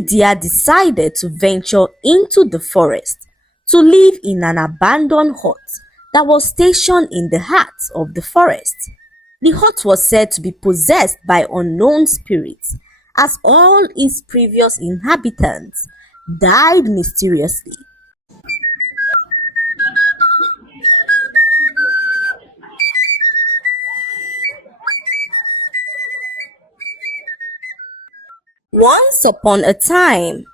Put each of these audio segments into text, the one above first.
Enidia decided to venture into the forest to live in an abandoned hut that was stationed in the heart of the forest. The hut was said to be possessed by unknown spirits, as all its previous inhabitants died mysteriously. Once upon a time,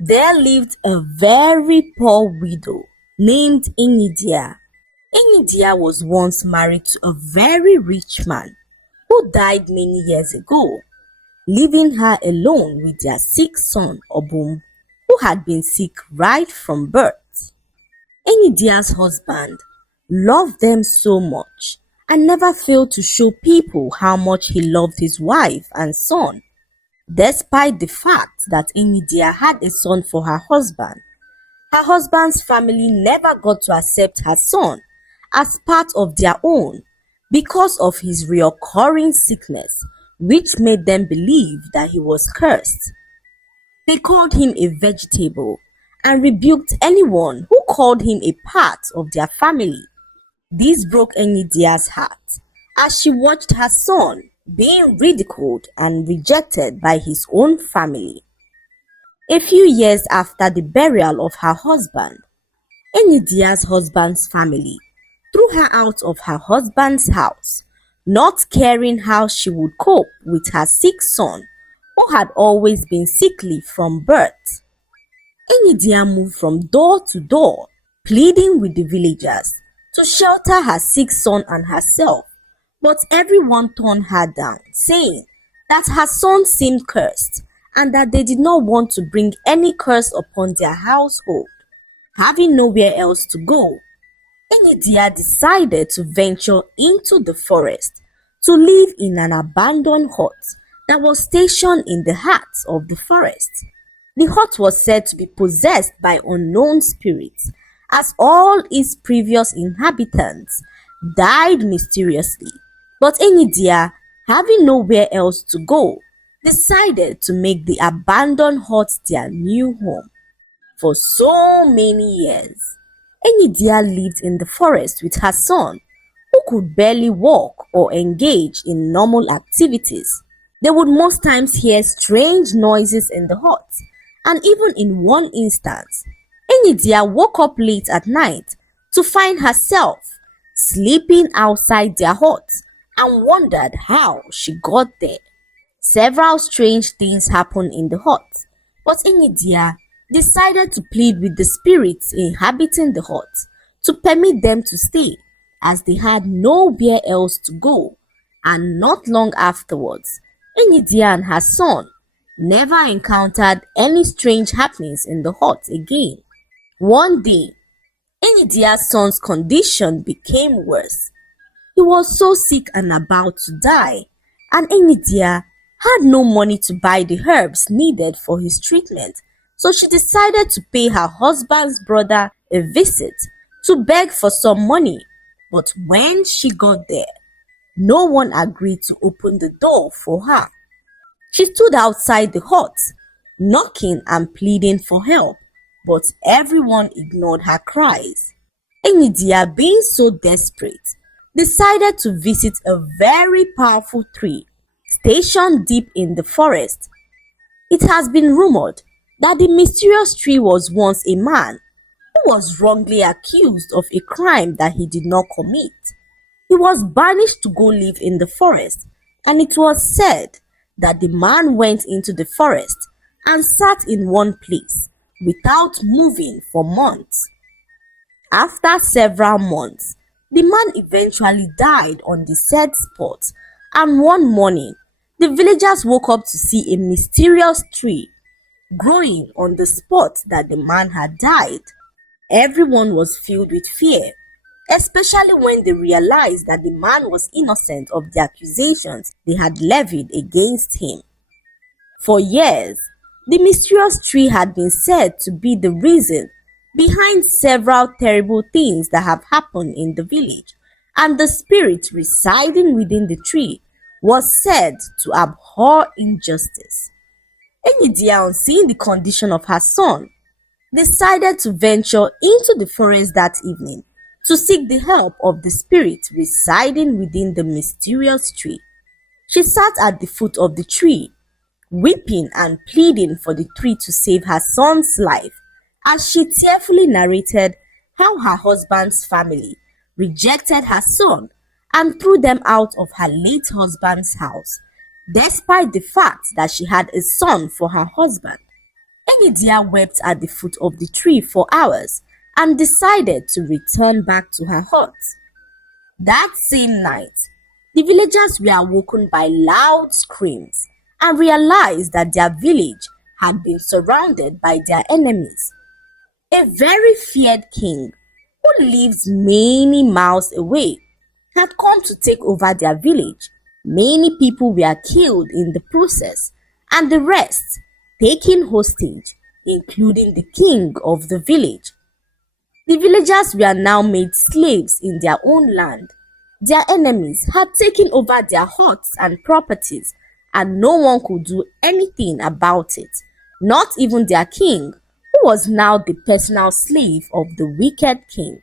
there lived a very poor widow named Enidia. Enidia was once married to a very rich man who died many years ago, leaving her alone with their sick son Obum, who had been sick right from birth. Enidia's husband loved them so much and never failed to show people how much he loved his wife and son. Despite the fact that Enidia had a son for her husband's family never got to accept her son as part of their own because of his reoccurring sickness, which made them believe that he was cursed. They called him a vegetable and rebuked anyone who called him a part of their family. This broke Enidia's heart as she watched her son being ridiculed and rejected by his own family. A few years after the burial of her husband, Enidia's husband's family threw her out of her husband's house, not caring how she would cope with her sick son, who had always been sickly from birth. Enidia moved from door to door, pleading with the villagers to shelter her sick son and herself, but everyone turned her down, saying that her son seemed cursed and that they did not want to bring any curse upon their household. Having nowhere else to go, Enidia decided to venture into the forest to live in an abandoned hut that was stationed in the heart of the forest. The hut was said to be possessed by unknown spirits, as all its previous inhabitants died mysteriously. But Enidia, having nowhere else to go, decided to make the abandoned hut their new home. For so many years, Enidia lived in the forest with her son, who could barely walk or engage in normal activities. They would most times hear strange noises in the hut, and even in one instance, Enidia woke up late at night to find herself sleeping outside their hut and wondered how she got there. Several strange things happened in the hut, but Enidia decided to plead with the spirits inhabiting the hut to permit them to stay, as they had nowhere else to go. And not long afterwards, Enidia and her son never encountered any strange happenings in the hut again. One day, Enidia's son's condition became worse. He was so sick and about to die, and Enidia had no money to buy the herbs needed for his treatment, so she decided to pay her husband's brother a visit to beg for some money. But when she got there, no one agreed to open the door for her. She stood outside the hut, knocking and pleading for help, but everyone ignored her cries. Enidia, being so desperate, decided to visit a very powerful tree stationed deep in the forest. It has been rumored that the mysterious tree was once a man who was wrongly accused of a crime that he did not commit. He was banished to go live in the forest, and it was said that the man went into the forest and sat in one place without moving for months. After several months, the man eventually died on the said spot, and one morning, the villagers woke up to see a mysterious tree growing on the spot that the man had died. Everyone was filled with fear, especially when they realized that the man was innocent of the accusations they had levied against him. For years, the mysterious tree had been said to be the reason behind several terrible things that have happened in the village, and the spirit residing within the tree was said to abhor injustice. Enyidia, on seeing the condition of her son, decided to venture into the forest that evening to seek the help of the spirit residing within the mysterious tree. She sat at the foot of the tree, weeping and pleading for the tree to save her son's life, as she tearfully narrated how her husband's family rejected her son and threw them out of her late husband's house, despite the fact that she had a son for her husband. Enidia wept at the foot of the tree for hours and decided to return back to her hut. That same night, the villagers were awoken by loud screams and realized that their village had been surrounded by their enemies. A very feared king, who lives many miles away, had come to take over their village. Many people were killed in the process, and the rest taken hostage, including the king of the village. The villagers were now made slaves in their own land. Their enemies had taken over their huts and properties, and no one could do anything about it, not even their king, who was now the personal slave of the wicked king.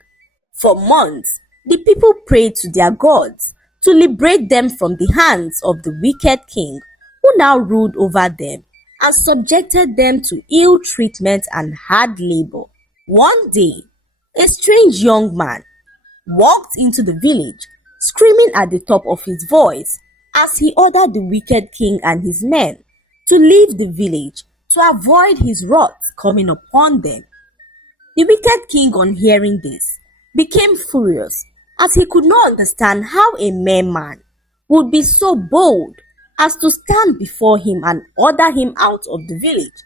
For months, the people prayed to their gods to liberate them from the hands of the wicked king, who now ruled over them and subjected them to ill treatment and hard labor. One day, a strange young man walked into the village, screaming at the top of his voice as he ordered the wicked king and his men to leave the village to avoid his wrath coming upon them. The wicked king, on hearing this, became furious, as he could not understand how a mere man would be so bold as to stand before him and order him out of the village.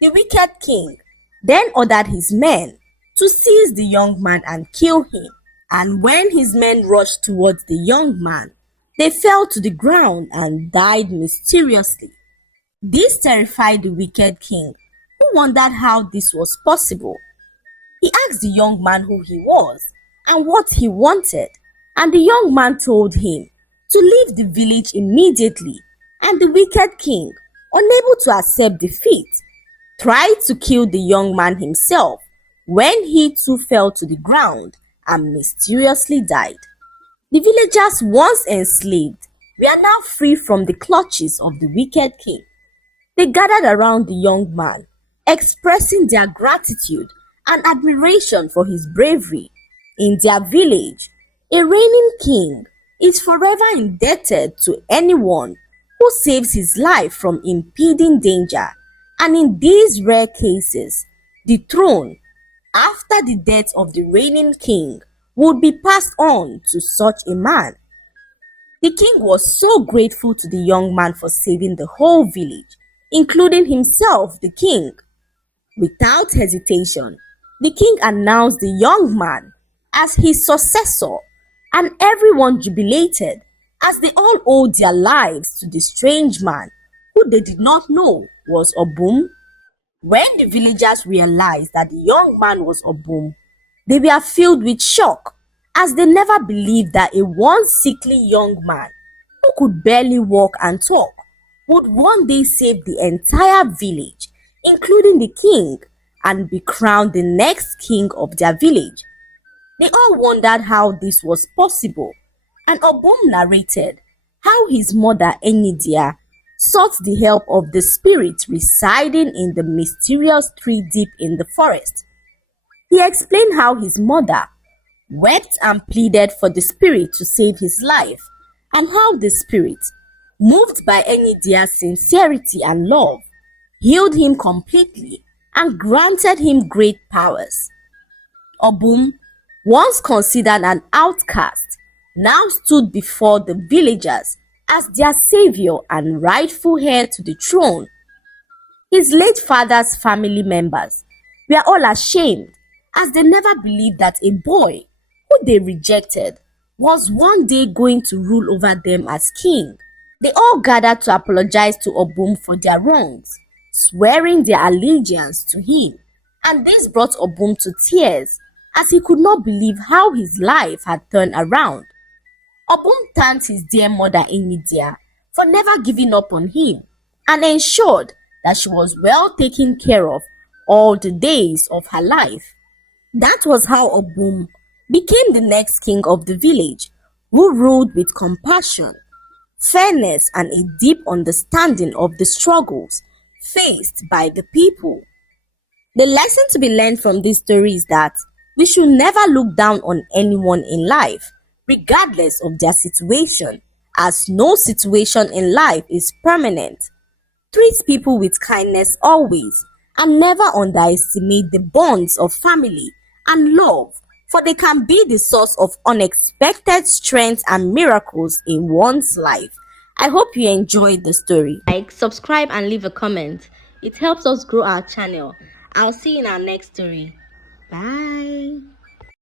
The wicked king then ordered his men to seize the young man and kill him. And when his men rushed towards the young man, they fell to the ground and died mysteriously. This terrified the wicked king, who wondered how this was possible. He asked the young man who he was and what he wanted, and the young man told him to leave the village immediately, and the wicked king, unable to accept defeat, tried to kill the young man himself when he too fell to the ground and mysteriously died. The villagers, once enslaved, were now free from the clutches of the wicked king. They gathered around the young man, expressing their gratitude and admiration for his bravery. In their village, a reigning king is forever indebted to anyone who saves his life from impending danger, and in these rare cases, the throne, after the death of the reigning king, would be passed on to such a man. The king was so grateful to the young man for saving the whole village, including himself, the king. Without hesitation, the king announced the young man as his successor, and everyone jubilated as they all owed their lives to the strange man who they did not know was Obum. When the villagers realized that the young man was Obum, they were filled with shock, as they never believed that a once sickly young man who could barely walk and talk would one day save the entire village, including the king, and be crowned the next king of their village. They all wondered how this was possible, and Obum narrated how his mother Enidia sought the help of the spirit residing in the mysterious tree deep in the forest. He explained how his mother wept and pleaded for the spirit to save his life, and how the spirit, moved by Enidia's sincerity and love, healed him completely and granted him great powers. Obum, once considered an outcast, now stood before the villagers as their savior and rightful heir to the throne. His late father's family members were all ashamed, as they never believed that a boy who they rejected was one day going to rule over them as king. They all gathered to apologize to Obum for their wrongs, swearing their allegiance to him, and this brought Obum to tears, as he could not believe how his life had turned around. Obum thanked his dear mother Enidia for never giving up on him, and ensured that she was well taken care of all the days of her life. That was how Obum became the next king of the village, who ruled with compassion, fairness, and a deep understanding of the struggles faced by the people. The lesson to be learned from this story is that we should never look down on anyone in life, regardless of their situation, as no situation in life is permanent. Treat people with kindness always, and never underestimate the bonds of family and love, for they can be the source of unexpected strength and miracles in one's life. I hope you enjoyed the story. Like, subscribe, and leave a comment. It helps us grow our channel. I'll see you in our next story. Bye.